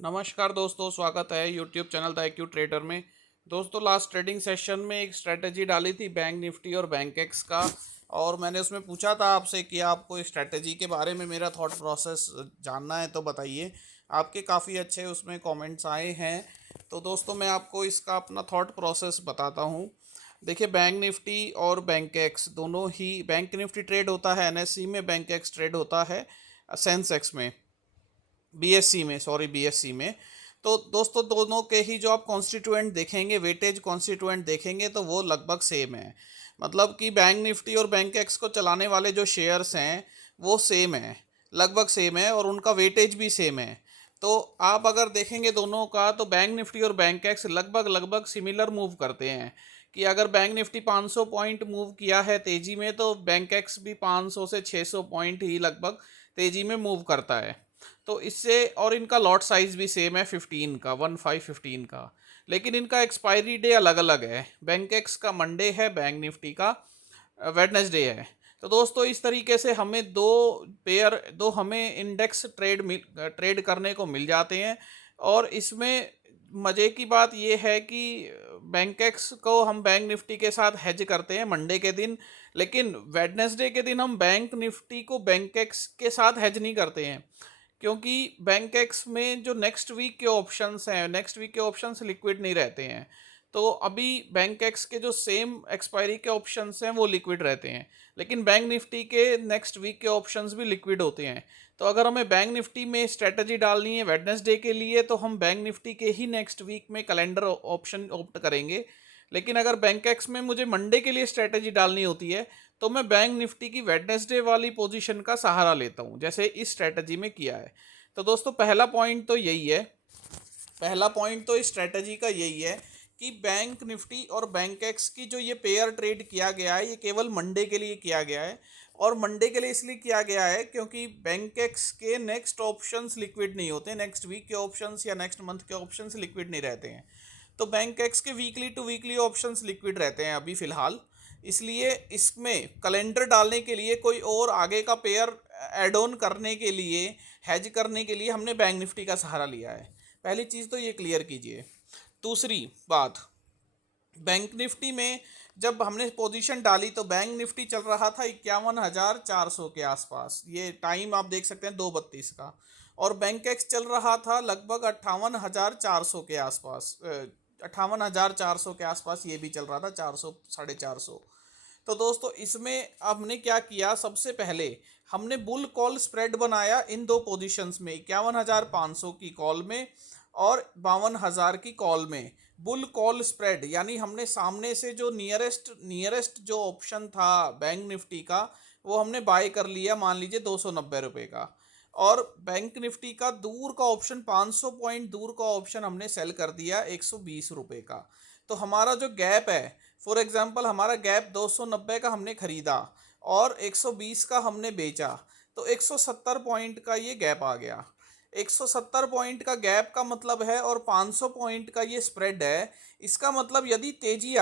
नमस्कार दोस्तों, स्वागत है YouTube channel the IQ trader में। दोस्तों, लास्ट ट्रेडिंग सेशन में एक स्ट्रेटजी डाली थी बैंक निफ्टी और बैंक एक्स का, और मैंने उसमें पूछा था आपसे कि आपको इस स्ट्रेटजी के बारे में मेरा थॉट प्रोसेस जानना है तो बताइए। आपके काफ़ी अच्छे उसमें कमेंट्स आए हैं। तो दोस्तों, मैं आपको इसका अपना थॉट प्रोसेस बताता हूँ। देखिए, बैंक निफ्टी और बैंक एक्स दोनों ही, बैंक निफ्टी ट्रेड होता है NSE में, बैंक एक्स ट्रेड होता है सेंसेक्स में, बीएससी में। तो दोस्तों, दोनों के ही जो आप कॉन्स्टिट्यूएंट देखेंगे, वेटेज कॉन्स्टिट्यूएंट देखेंगे, तो वो लगभग सेम है। मतलब कि बैंक निफ्टी और बैंक एक्स को चलाने वाले जो शेयर्स हैं वो सेम है, लगभग सेम है, और उनका वेटेज भी सेम है। तो आप अगर देखेंगे दोनों का, तो बैंक निफ्टी और बैंक एक्स लगभग लगभग सिमिलर मूव करते हैं। कि अगर बैंक निफ्टी 500 पॉइंट मूव किया है तेजी में, तो बैंक एक्स भी 500 से 600 पॉइंट ही लगभग तेजी में मूव करता है। तो इससे, और इनका लॉट साइज भी सेम है 15 का, 15 का। लेकिन इनका एक्सपायरी डे अलग अलग है। बैंक एक्स का मंडे है, बैंक निफ्टी का वेडनेसडे है। तो दोस्तों, इस तरीके से हमें दो हमें इंडेक्स ट्रेड करने को मिल जाते हैं। और इसमें मज़े की बात यह है कि बैंक एक्स को हम बैंक निफ्टी के साथ हेज करते हैं मंडे के दिन, लेकिन वेडनेसडे के दिन हम बैंक निफ्टी को बैंक एक्स के साथ हेज नहीं करते हैं। क्योंकि बैंक एक्स में जो नेक्स्ट वीक के ऑप्शंस लिक्विड नहीं रहते हैं। तो अभी बैंक एक्स के जो सेम एक्सपायरी के ऑप्शंस हैं वो लिक्विड रहते हैं, लेकिन बैंक निफ्टी के नेक्स्ट वीक के ऑप्शंस भी लिक्विड होते हैं। तो अगर हमें बैंक निफ्टी में स्ट्रेटजी डालनी है वेडनेसडे के लिए, तो हम बैंक निफ्टी के ही नेक्स्ट वीक में कैलेंडर ऑप्शन ऑप्ट करेंगे। लेकिन अगर बैंक एक्स में मुझे मंडे के लिए स्ट्रेटजी डालनी होती है, तो मैं बैंक निफ्टी की वेडनेसडे वाली पोजीशन का सहारा लेता हूं, जैसे इस स्ट्रेटजी में किया है। तो दोस्तों, पहला पॉइंट तो इस स्ट्रेटजी का यही है कि बैंक निफ्टी और बैंक एक्स की जो ये पेयर ट्रेड किया गया है, ये केवल मंडे के लिए किया गया है। और मंडे के लिए इसलिए किया गया है क्योंकि बैंक एक्स के नेक्स्ट ऑप्शंस लिक्विड नहीं होते, नेक्स्ट वीक के ऑप्शंस या नेक्स्ट मंथ के ऑप्शंस लिक्विड नहीं रहते हैं। तो बैंक एक्स के weekly to weekly options liquid रहते हैं अभी फ़िलहाल। इसलिए इसमें कैलेंडर डालने के लिए, कोई और आगे का पेयर ऐड ऑन करने के लिए, हेज करने के लिए हमने बैंक निफ्टी का सहारा लिया है। पहली चीज़ तो ये क्लियर कीजिए। दूसरी बात, बैंक निफ्टी में जब हमने पोजीशन डाली तो बैंक निफ्टी चल रहा था 51,400 के आसपास, ये टाइम आप देख सकते हैं 2:32 का। और बैंक एक्स चल रहा था लगभग 58,400 के आसपास, 58,400 के आसपास ये भी चल रहा था, 400 450। तो दोस्तों, इसमें हमने क्या किया, सबसे पहले हमने बुल कॉल स्प्रेड बनाया इन दो पोजीशंस में, 51,500 की कॉल में और 52,000 की कॉल में। बुल कॉल स्प्रेड यानी हमने सामने से जो नियरेस्ट जो ऑप्शन था बैंक निफ्टी का, वो हमने बाय कर लिया, मान लीजिए 290 रुपये का। और बैंक निफ्टी का दूर का ऑप्शन, 500 पॉइंट दूर का ऑप्शन, हमने सेल कर दिया 120 रुपये का। तो हमारा जो गैप है, फॉर एग्जांपल हमारा गैप 290 का हमने खरीदा और 120 का हमने बेचा, तो 170 पॉइंट का ये गैप आ गया। 170 पॉइंट का गैप का मतलब है, और 500 पॉइंट का ये स्प्रेड है। इसका मतलब यदि तेजी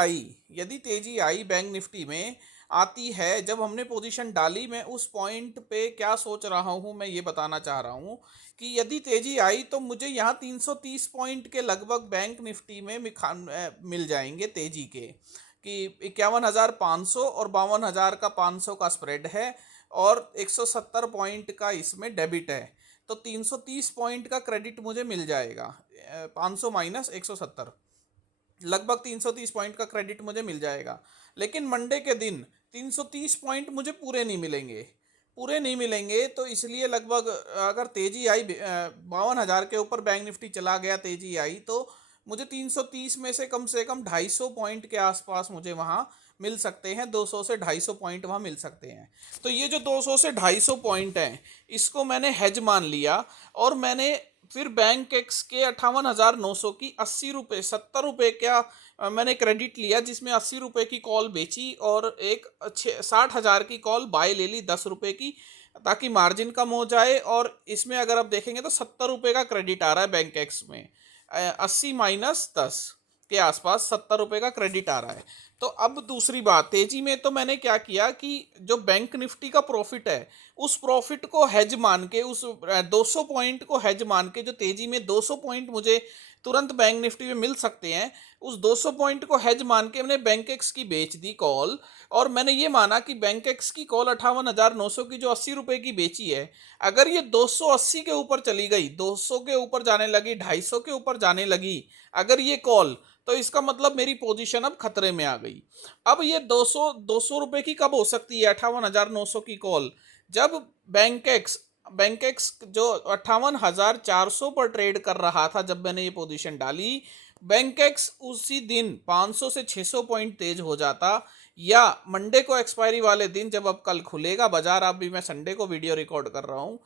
आई बैंक निफ्टी में आती है, जब हमने पोजीशन डाली, मैं उस पॉइंट पे क्या सोच रहा हूँ, मैं ये बताना चाह रहा हूँ कि यदि तेजी आई तो मुझे यहाँ 330 पॉइंट के लगभग बैंक निफ्टी में मिल जाएंगे तेजी के, कि 51,500 और 52,000 का 500 का स्प्रेड है, और 170 पॉइंट का इसमें डेबिट है। तो 330 पॉइंट का क्रेडिट मुझे मिल जाएगा, 500 माइनस 170, लगभग 330 पॉइंट का क्रेडिट मुझे मिल जाएगा। लेकिन मंडे के दिन 330 पॉइंट मुझे पूरे नहीं मिलेंगे। तो इसलिए लगभग, अगर तेजी आई 52,000 के ऊपर बैंक निफ्टी चला गया, तेजी आई, तो मुझे 330 में से कम 250 पॉइंट के आसपास मुझे वहाँ मिल सकते हैं, 200 से 250 पॉइंट वहाँ मिल सकते हैं। तो ये जो 200 से 250 पॉइंट हैं, इसको मैंने हेज मान लिया। और मैंने फिर बैंक एक्स के 58,900 की 80 रुपये, 70 रुपये क्या, मैंने क्रेडिट लिया, जिसमें 80 रुपये की कॉल बेची और एक 60,000 की कॉल बाय ले ली 10 रुपये की, ताकि मार्जिन कम हो जाए। और इसमें अगर आप देखेंगे तो 70 रुपये का क्रेडिट आ रहा है बैंक एक्स में, 80 माइनस 10 के आसपास 70 रुपये का क्रेडिट आ रहा है। तो अब दूसरी बात, तेजी में तो मैंने क्या किया कि जो बैंक निफ्टी का प्रॉफिट है, उस प्रॉफिट को हेज मान के, उस 200 पॉइंट को हेज मान के, जो तेजी में 200 पॉइंट मुझे तुरंत बैंक निफ्टी में मिल सकते हैं, उस 200 पॉइंट को हेज मान के मैंने बैंक एक्स की बेच दी कॉल। और मैंने ये माना कि बैंक एक्स की कॉल 58,900 की जो 80 रुपए की बेची है, अगर ये 280 के ऊपर चली गई, 200 के ऊपर जाने लगी, 250 के ऊपर जाने लगी अगर ये कॉल, तो इसका मतलब मेरी पोजीशन अब खतरे में आ गई। अब ये 200 रुपए की कब हो सकती है 58,900 की कॉल? जब बैंक एक्स जो 58,400 पर ट्रेड कर रहा था, जब मैंने ये पोजीशन डाली, बैंक एक्स उसी दिन 500 से 600 पॉइंट तेज हो जाता, या मंडे को एक्सपायरी वाले दिन, जब अब कल खुलेगा बाजार, अब भी मैं संडे को वीडियो रिकॉर्ड कर रहा हूं,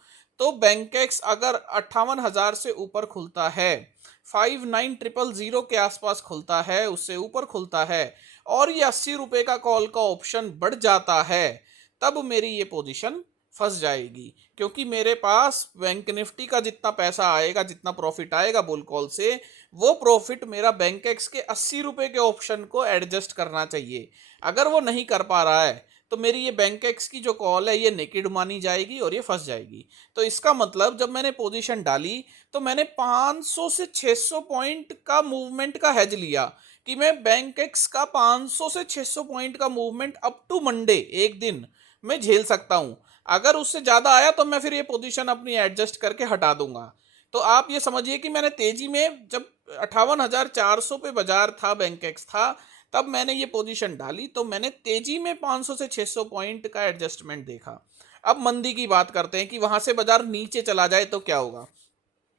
तो बैंक एक्स अगर 58,000 से ऊपर खुलता है, 59,000 के आसपास खुलता है, उससे ऊपर खुलता है, और ये 80 रुपए का कॉल का ऑप्शन बढ़ जाता है, तब मेरी ये पोजीशन फंस जाएगी। क्योंकि मेरे पास बैंक निफ्टी का जितना पैसा आएगा, जितना प्रॉफिट आएगा बुल कॉल से, वो प्रॉफिट मेरा बैंक एक्स के 80 रुपए के ऑप्शन को एडजस्ट करना चाहिए। अगर वो नहीं कर पा रहा है, तो मेरी ये बैंक एक्स की जो कॉल है, ये नेकेड मानी जाएगी और ये फंस जाएगी। तो इसका मतलब जब मैंने पोजीशन डाली, तो मैंने 500 से 600 पॉइंट का मूवमेंट का हेज लिया, कि मैं बैंक एक्स का 500 से 600 पॉइंट का मूवमेंट अप टू मंडे, एक दिन में झेल सकता हूं। अगर उससे ज्यादा आया तो मैं फिर ये पोजीशन अपनी एडजस्ट करके हटा दूंगा। तो आप ये समझिए कि मैंने तेजी में, जब 58,400 पे बाजार था, बैंक एक्स था, तब मैंने ये पोजीशन डाली, तो मैंने तेजी में 500 से 600 पॉइंट का एडजस्टमेंट देखा। अब मंदी की बात करते हैं कि वहां से बाजार नीचे चला जाए तो क्या होगा।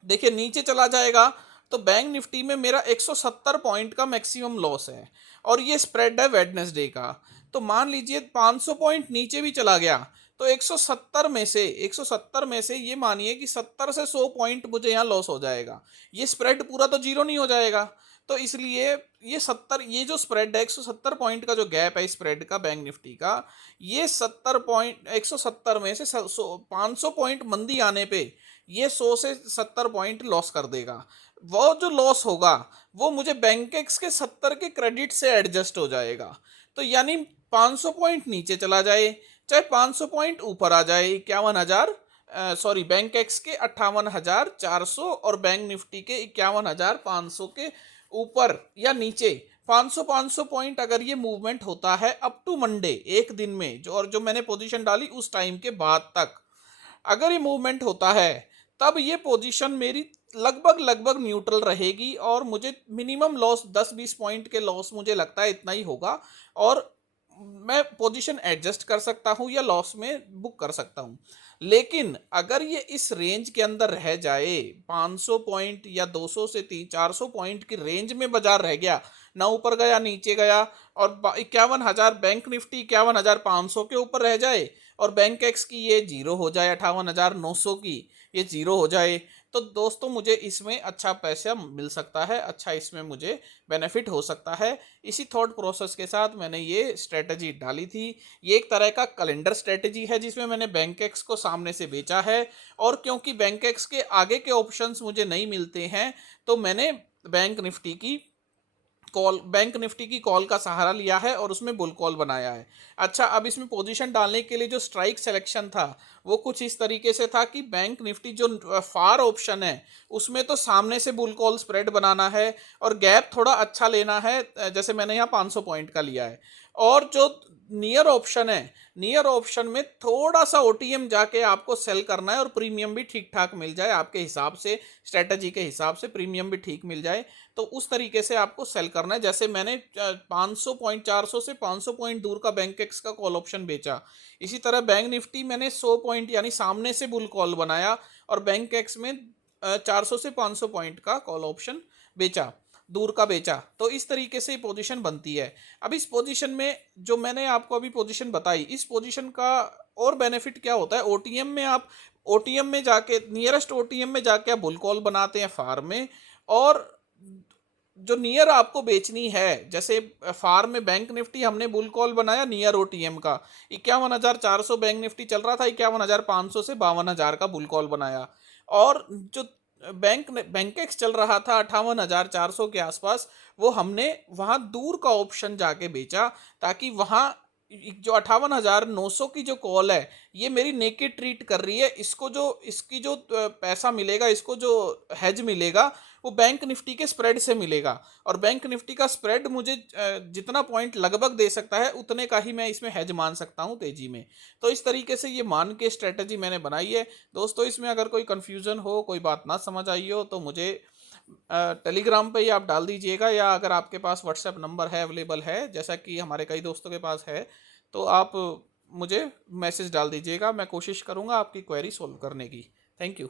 देखिए, नीचे चला जाएगा तो बैंक निफ्टी में मेरा 170 पॉइंट का मैक्सिमम लॉस है, और ये स्प्रेड है वेडनेसडे का। तो मान लीजिए 500 पॉइंट नीचे भी चला गया, तो 170 में से ये मानिए कि 70 से 100 पॉइंट मुझे यहाँ लॉस हो जाएगा। ये स्प्रेड पूरा तो जीरो नहीं हो जाएगा। तो इसलिए ये जो स्प्रेड है, 170 पॉइंट का जो गैप है स्प्रेड का बैंक निफ्टी का, ये 170 में से 500 पॉइंट मंदी आने पे ये 100 से 70 पॉइंट लॉस कर देगा। वो जो लॉस होगा, वो मुझे बैंक एक्स के 70 के क्रेडिट से एडजस्ट हो जाएगा। तो यानी 500 पॉइंट नीचे चला जाए, चाहे 500 पॉइंट ऊपर आ जाए, 51,000, सॉरी, बैंक एक्स के 58,400 और बैंक निफ्टी के 51,500 के ऊपर या नीचे 500 पॉइंट अगर ये मूवमेंट होता है अप टू मंडे, एक दिन में, जो मैंने पोजीशन डाली उस टाइम के बाद तक अगर ये मूवमेंट होता है, तब ये पोजीशन मेरी लगभग लगभग न्यूट्रल रहेगी, और मुझे मिनिमम लॉस 10-20 पॉइंट के लॉस मुझे लगता है इतना ही होगा, और मैं पोजीशन एडजस्ट कर सकता हूँ या लॉस में बुक कर सकता हूँ। लेकिन अगर ये इस रेंज के अंदर रह जाए, 500 पॉइंट या 200 से 400 पॉइंट की रेंज में बाजार रह गया, ना ऊपर गया नीचे गया, और 51,000 बैंक निफ्टी 51,500 के ऊपर रह जाए, और बैंक एक्स की ये जीरो हो जाए, 58,900 की ये जीरो हो जाए, तो दोस्तों मुझे इसमें अच्छा पैसा मिल सकता है, अच्छा इसमें मुझे बेनिफिट हो सकता है। इसी थॉट प्रोसेस के साथ मैंने ये स्ट्रेटजी डाली थी। ये एक तरह का कैलेंडर स्ट्रेटजी है, जिसमें मैंने बैंक एक्स को सामने से बेचा है, और क्योंकि बैंक एक्स के आगे के ऑप्शंस मुझे नहीं मिलते हैं, तो मैंने बैंक निफ्टी की कॉल का सहारा लिया है और उसमें बुल कॉल बनाया है। अच्छा, अब इसमें पोजीशन डालने के लिए जो स्ट्राइक सिलेक्शन था, वो कुछ इस तरीके से था कि बैंक निफ्टी जो फार ऑप्शन है, उसमें तो सामने से बुल कॉल स्प्रेड बनाना है और गैप थोड़ा अच्छा लेना है, जैसे मैंने यहाँ 500 पॉइंट का लिया है। और जो नियर ऑप्शन है, नियर ऑप्शन में थोड़ा सा ओटीएम जाके आपको सेल करना है, और प्रीमियम भी ठीक ठाक मिल जाए आपके हिसाब से, स्ट्रेटजी के हिसाब से प्रीमियम भी ठीक मिल जाए, तो उस तरीके से आपको सेल करना है। जैसे मैंने 500 पॉइंट, 400 से 500 पॉइंट दूर का बैंक एक्स का कॉल ऑप्शन बेचा, इसी तरह बैंक निफ्टी मैंने 100 पॉइंट यानी सामने से बुल कॉल बनाया, और बैंक एक्स में 400 से 500 पॉइंट का कॉल ऑप्शन बेचा, दूर का बेचा। तो इस तरीके से पोजीशन बनती है। अब इस पोजीशन में जो मैंने आपको अभी पोजीशन बताई, इस पोजीशन का और बेनिफिट क्या होता है, ओटीएम में जाके, नियरेस्ट ओटीएम में जाके आप बुल कॉल बनाते हैं फार में, और जो नियर आपको बेचनी है, जैसे फार में बैंक निफ्टी हमने बुल कॉल बनाया नियर ओटीएम का, 51,400 बैंक निफ्टी चल रहा था, 51,500 से 52,000 का बुल कॉल बनाया, और जो बैंक एक्स चल रहा था 58,400 के आसपास, वो हमने वहां दूर का ऑप्शन जाके बेचा, ताकि वहां जो 58,900 की जो कॉल है, ये मेरी नेकेड ट्रीट कर रही है, इसको जो इसकी जो पैसा मिलेगा, इसको जो हेज मिलेगा, वो बैंक निफ्टी के स्प्रेड से मिलेगा। और बैंक निफ्टी का स्प्रेड मुझे जितना पॉइंट लगभग दे सकता है, उतने का ही मैं इसमें हेज मान सकता हूँ तेजी में। तो इस तरीके से ये मान के स्ट्रेटजी मैंने बनाई है दोस्तों। इसमें अगर कोई कंफ्यूजन हो, कोई बात ना समझ आई हो, तो मुझे टेलीग्राम पे ही आप डाल दीजिएगा, या अगर आपके पास व्हाट्सएप नंबर है, अवेलेबल है, जैसा कि हमारे कई दोस्तों के पास है, तो आप मुझे मैसेज डाल दीजिएगा। मैं कोशिश करूँगा आपकी क्वेरी सोल्व करने की। Thank you.